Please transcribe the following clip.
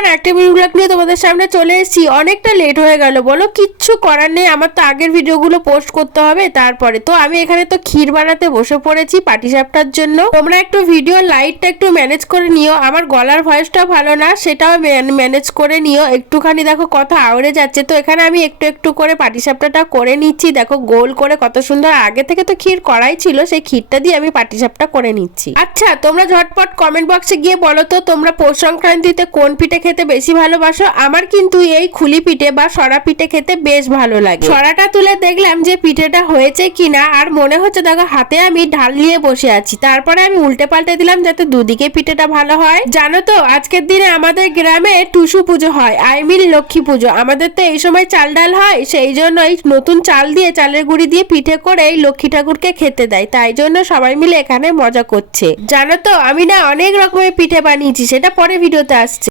Everyone, একটা video blog নিয়ে তোমাদের সামনে চলে এসেছি। অনেকটা লেট হয়ে গেল, বলো কিচ্ছু করার নেই, আমার তো আগের ভিডিওগুলো পোস্ট করতে হবে। তারপরে তো আমি এখানে তো ক্ষীর বানাতে বসে পড়েছি পাটিসাপটার জন্য। তোমরা একটু ভিডিও লাইটটা একটু ম্যানেজ করে নিও, আমার গলার ভয়েসটা ভালো না, সেটাও ম্যানেজ করে নিও। একটুখানি দেখো কথা আওড়ে যাচ্ছে, তো এখানে আমি একটু একটু করে পাটিসাপটাটা করে নিচ্ছি। দেখো গোল করে কত সুন্দর, আগে থেকে তো ক্ষীর করাই ছিল, সেই ক্ষীরটা দিয়ে আমি পাটিসাপটা করে নিচ্ছি। আচ্ছা, তোমরা ঝটপট কমেন্ট বক্সে গিয়ে বলো তো তোমরা পৌষ সংক্রান্তিতে কোন পিঠে খেতে বেশি ভালোবাসো। আমার কিন্তু এই খুলি পিঠে বা সরা পিঠে খেতে বেশ ভালো লাগে। সরাটা তুলে দেখলাম যে পিঠেটা হয়েছে কিনা, আর মনে হচ্ছে দেখো হাতে আমি ঢাল নিয়ে বসে আছি। তারপরে আমি উল্টে পাল্টে দিলাম যাতে দুদিকে পিঠেটা ভালো হয়। জানো তো আজকের দিনে আমাদের গ্রামে টুসু পুজো হয়, লক্ষ্মী পুজো। আমাদের তো এই সময় চাল ডাল হয়, সেই জন্যই নতুন চাল দিয়ে, চালের গুঁড়ি দিয়ে পিঠে করে এই লক্ষ্মী ঠাকুরকে খেতে দেয়। তাই জন্য সবাই মিলে এখানে মজা করছে। জানো তো আমি না অনেক রকমের পিঠে বানিয়েছি, সেটা পরে ভিডিওতে আসছে।